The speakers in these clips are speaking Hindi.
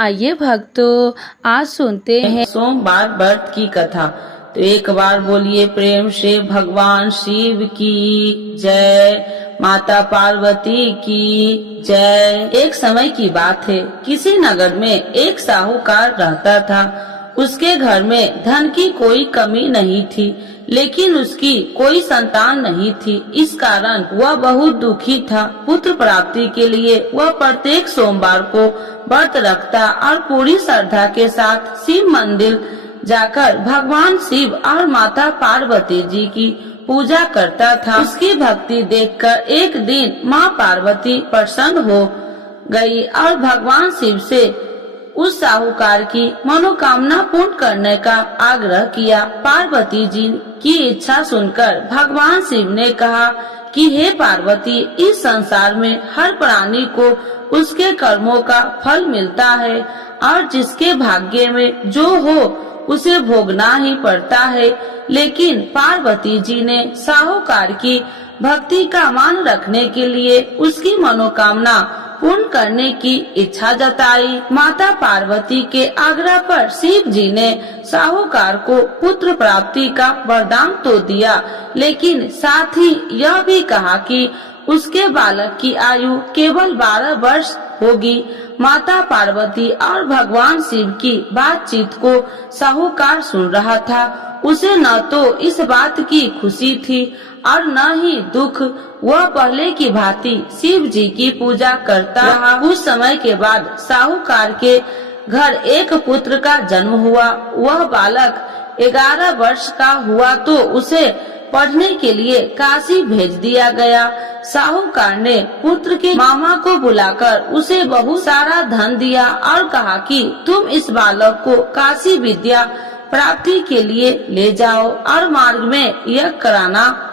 आइए भक्तों, आज सुनते हैं सोमवार व्रत की कथा। तो एक बार बोलिए प्रेम से भगवान शिव की जय, माता पार्वती की जय। एक समय की बात है, किसी नगर में एक साहूकार रहता था। उसके घर में धन की कोई कमी नहीं थी, लेकिन उसकी कोई संतान नहीं थी। इस कारण वह बहुत दुखी था। पुत्र प्राप्ति के लिए वह प्रत्येक सोमवार को व्रत रखता और पूरी श्रद्धा के साथ शिव मंदिर जाकर भगवान शिव और माता पार्वती जी की पूजा करता था। उसकी भक्ति देखकर एक दिन माँ पार्वती प्रसन्न हो गई और भगवान शिव से उस साहूकार की मनोकामना पूर्ण करने का आग्रह किया। पार्वती जी की इच्छा सुनकर भगवान शिव ने कहा कि हे पार्वती, इस संसार में हर प्राणी को उसके कर्मों का फल मिलता है और जिसके भाग्य में जो हो उसे भोगना ही पड़ता है। लेकिन पार्वती जी ने साहूकार की भक्ति का मान रखने के लिए उसकी मनोकामना पूर्ण करने की इच्छा जताई। माता पार्वती के आग्रह पर शिव जी ने साहूकार को पुत्र प्राप्ति का वरदान तो दिया, लेकिन साथ ही यह भी कहा कि उसके बालक की आयु केवल 12 वर्ष होगी। माता पार्वती और भगवान शिव की बातचीत को साहूकार सुन रहा था। उसे न तो इस बात की खुशी थी और न ही दुख। वह पहले की भांति शिव जी की पूजा करता रहा। कुछ समय के बाद साहूकार के घर एक पुत्र का जन्म हुआ। वह बालक 11 वर्ष का हुआ तो उसे पढ़ने के लिए काशी भेज दिया गया। साहूकार ने पुत्र के मामा को बुलाकर उसे बहुत सारा धन दिया और कहा कि तुम इस बालक को काशी विद्या प्राप्ति के लिए ले जाओ और मार्ग में यज्ञ कराना।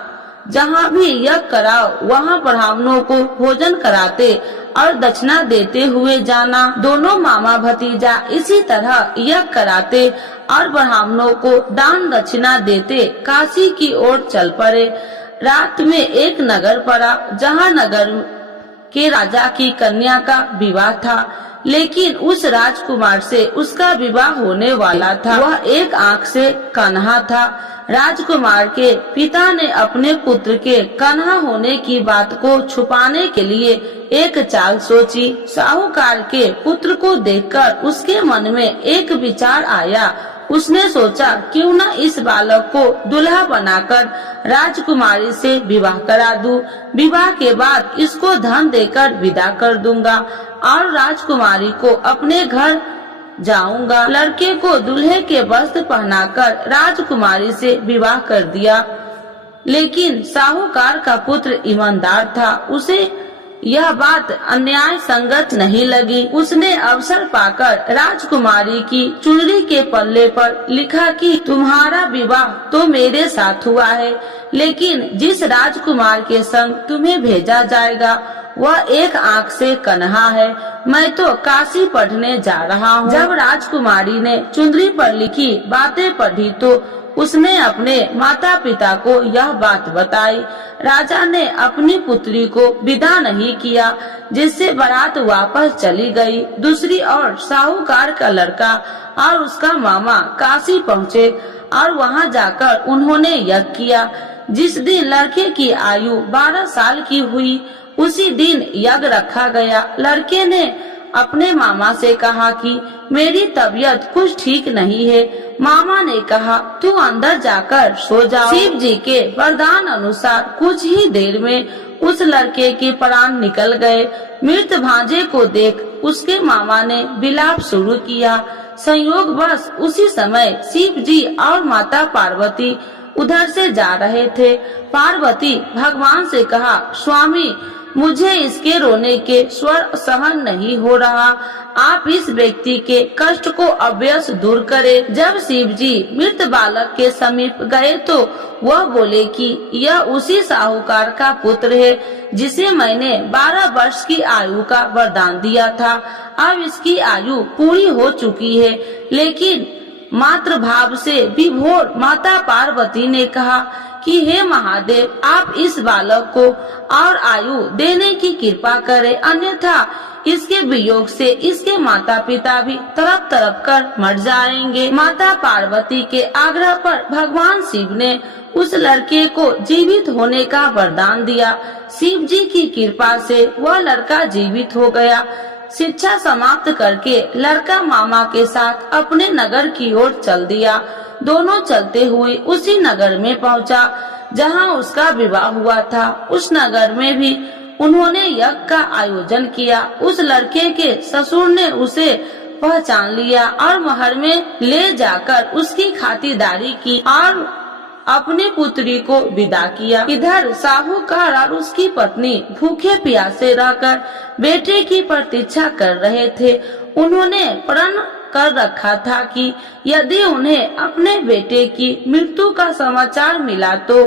जहाँ भी यज्ञ कराओ वहाँ ब्राह्मणों को भोजन कराते और दक्षिणा देते हुए जाना। दोनों मामा भतीजा इसी तरह यज्ञ कराते और ब्राह्मणों को दान दक्षिणा देते काशी की ओर चल पड़े। रात में एक नगर पड़ा, जहाँ नगर के राजा की कन्या का विवाह था, लेकिन उस राजकुमार से उसका विवाह होने वाला था। वह एक आंख से कन्हा था। राजकुमार के पिता ने अपने पुत्र के कन्हा होने की बात को छुपाने के लिए एक चाल सोची। साहूकार के पुत्र को देखकर उसके मन में एक विचार आया। उसने सोचा क्यों न इस बालक को दुल्हा बनाकर राजकुमारी से विवाह करा दूं। विवाह के बाद इसको धन देकर विदा कर दूंगा और राजकुमारी को अपने घर जाऊंगा। लड़के को दूल्हे के वस्त्र पहनाकर राजकुमारी से विवाह कर दिया। लेकिन साहूकार का पुत्र ईमानदार था। उसे यह बात अन्याय संगत नहीं लगी। उसने अवसर पाकर राजकुमारी की चुनरी के पल्ले पर लिखा कि तुम्हारा विवाह तो मेरे साथ हुआ है, लेकिन जिस राजकुमार के संग तुम्हें भेजा जाएगा वह एक आंख से कन्हा है। मैं तो काशी पढ़ने जा रहा हूँ। जब राजकुमारी ने चुनरी पर लिखी बातें पढ़ी तो उसने अपने माता पिता को यह बात बताई। राजा ने अपनी पुत्री को विदा नहीं किया, जिससे बारात वापस चली गई। दूसरी ओर साहूकार का लड़का और उसका मामा काशी पहुँचे और वहाँ जाकर उन्होंने यज्ञ किया। जिस दिन लड़के की आयु 12 साल की हुई, उसी दिन यज्ञ रखा गया। लड़के ने अपने मामा से कहा कि मेरी तबीयत कुछ ठीक नहीं है। मामा ने कहा तू अंदर जाकर सो जाओ। शिव जी के वरदान अनुसार कुछ ही देर में उस लड़के के प्राण निकल गए। मृत भांजे को देख उसके मामा ने विलाप शुरू किया। संयोगवश उसी समय शिव जी और माता पार्वती उधर से जा रहे थे। पार्वती भगवान से कहा, स्वामी, मुझे इसके रोने के स्वर सहन नहीं हो रहा। आप इस व्यक्ति के कष्ट को अवश्य दूर करें। जब शिव जी मृत बालक के समीप गए तो वह बोले कि यह उसी साहूकार का पुत्र है जिसे मैंने 12 वर्ष की आयु का वरदान दिया था। अब इसकी आयु पूरी हो चुकी है। लेकिन मातृ भाव से विभोर माता पार्वती ने कहा कि हे महादेव, आप इस बालक को और आयु देने की कृपा करें, अन्यथा इसके वियोग से इसके माता पिता भी तड़प तड़प कर मर जाएंगे। माता पार्वती के आग्रह पर भगवान शिव ने उस लड़के को जीवित होने का वरदान दिया। शिव जी की कृपा से वह लड़का जीवित हो गया। शिक्षा समाप्त करके लड़का मामा के साथ अपने नगर की ओर चल दिया। दोनों चलते हुए उसी नगर में पहुंचा जहां उसका विवाह हुआ था। उस नगर में भी उन्होंने यज्ञ का आयोजन किया। उस लड़के के ससुर ने उसे पहचान लिया और महल में ले जाकर उसकी खातिरदारी की और अपनी पुत्री को विदा किया। इधर साहूकार और उसकी पत्नी भूखे प्यासे रहकर बेटे की प्रतीक्षा कर रहे थे। उन्होंने प्रण कर रखा था कि यदि उन्हें अपने बेटे की मृत्यु का समाचार मिला तो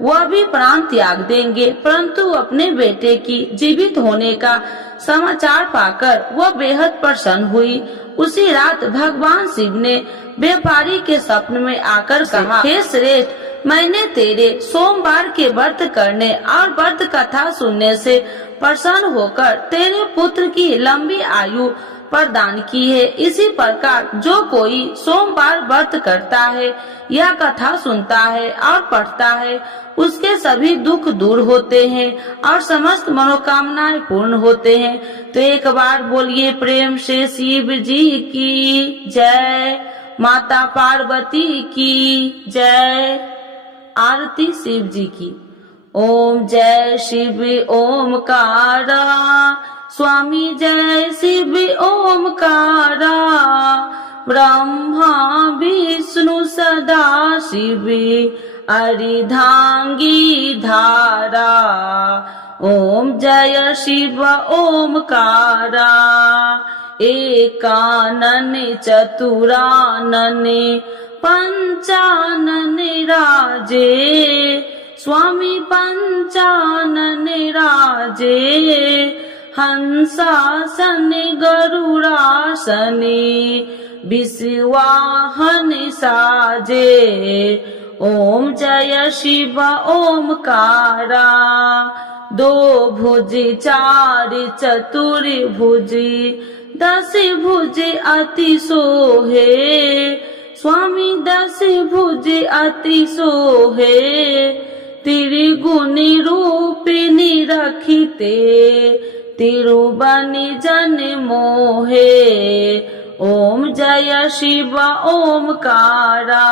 वह भी प्राण त्याग देंगे, परंतु अपने बेटे की जीवित होने का समाचार पाकर वह बेहद प्रसन्न हुई। उसी रात भगवान शिव ने व्यापारी के स्वप्न में आकर कहा, हे श्रेष्ठ, मैंने तेरे सोमवार के व्रत करने और व्रत कथा सुनने से प्रसन्न होकर तेरे पुत्र की लंबी आयु प्रदान की है। इसी प्रकार जो कोई सोमवार व्रत करता है या कथा सुनता है और पढ़ता है, उसके सभी दुख दूर होते हैं और समस्त मनोकामनाएं पूर्ण होते हैं। तो एक बार बोलिए प्रेम से शिव जी की जय, माता पार्वती की जय। आरती शिव जी की। ओम जय शिव ओमकारा, स्वामी जय शिव ओमकारा, ब्रह्मा विष्णु सदा शिव अर्धांगी धारा। ओम जय शिव ओमकारा, एकानन चतुरानन पंचानन राजे, स्वामी पंचानन राजे, हंसासन गरुड़ासन विश्वाहन साजे। ओम जय शिव ओमकारा, दो भुज चार चतुर भुज, दस भुज अति सोहे, स्वामी दस भुज अति सोहे, त्रिगुणी रूपिणी रखिते, तिरुबनि जन मोहे। ओम जय शिव ओमकारा,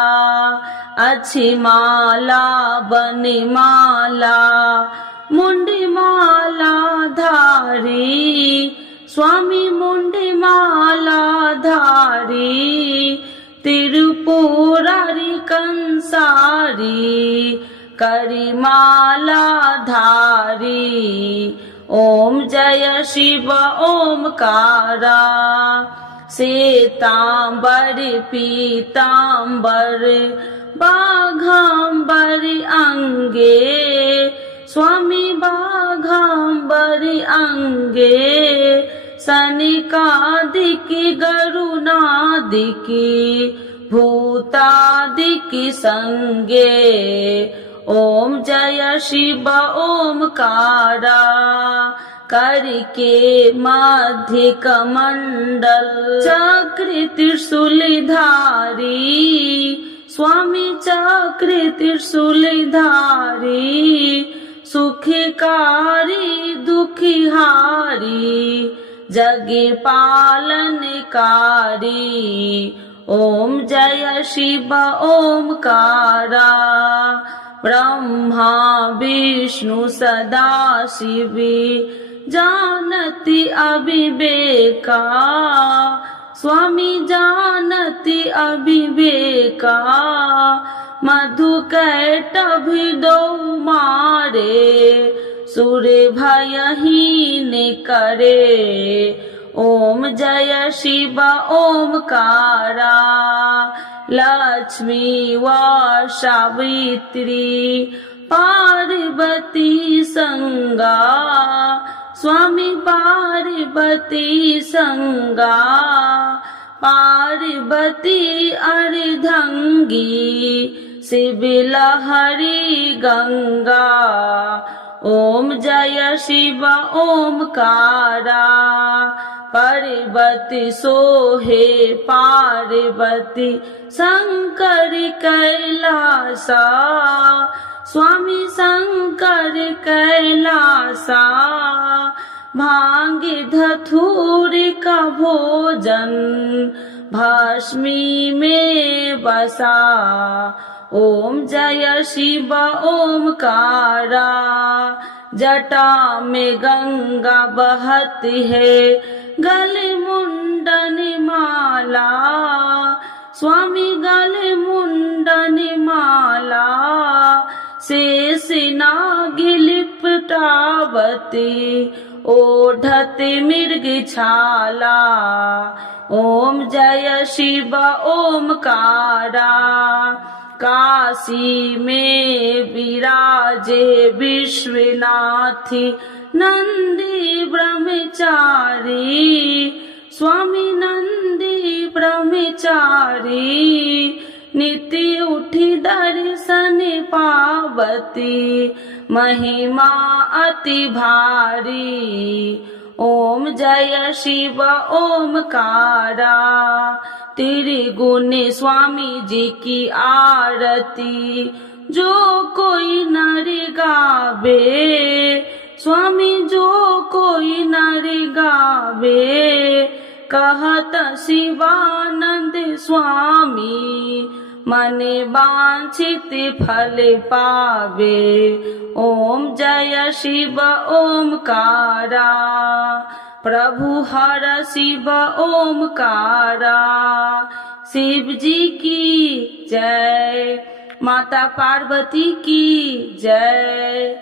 अच्छी माला बनि माला, मुंडी माला धारी, स्वामी मुंडी माला धारी, त्रिपुरारी कंसारी, करी माला धारी। ओम जय शिव ओमकारा, श्वेतांबर पीतांबर बाघांबर अंगे, स्वामी बाघांबर अंगे, सनिकादिक गरुनादिक भूतादिक संगे। ओम जय शिव ओमकारा, करके मध्य कमंडल चक्र त्रिशूलधारी, स्वामी चक्र त्रिशूलधारी, सुखकारी दुखिहारी, जग पालनकारी। ओम जय शिव ओमकारा, ब्रह्मा विष्णु सदा शिव जानति अविवेका, स्वामी जानति अविवेका, मधु कैटभि दो मारे, सुर भयहीन करे। ओम जय शिव ओमकारा, लक्ष्मी व सावित्री पार्वती संगा, स्वामी पार्वती संगा, पार्वती अर्धंगी, शिव लहरी गंगा। ओम जय शिव ओमकारा। पार्वती सोहे पार्वती शंकर कैलासा। स्वामी शंकर कैलासा। भांग धतूर का भोजन भस्मी में बसा। ओम जय शिव ओमकारा। जटा में गंगा बहती है गले मुंडन माला। स्वामी गले मुंडन माला। शेष नाग लिपटावती ओढ़ते मृग छाला। ओम जय शिव ओमकारा। काशी में विराजे विश्वनाथी नंदी ब्रह्मचारी। स्वामी नंदी ब्रह्मचारी। नित्य उठी दर्शन पावती महिमा अति भारी। ओम जय शिव ओमकारा। त्रिगुण स्वामी जी की आरती जो कोई नर गावे। स्वामी जो कोई नर गावे। कहत शिवानंद स्वामी मन वांछित फल पावे। ओम जय शिव ओमकारा। प्रभु हर शिव ओमकारा। शिव जी की जय। माता पार्वती की जय।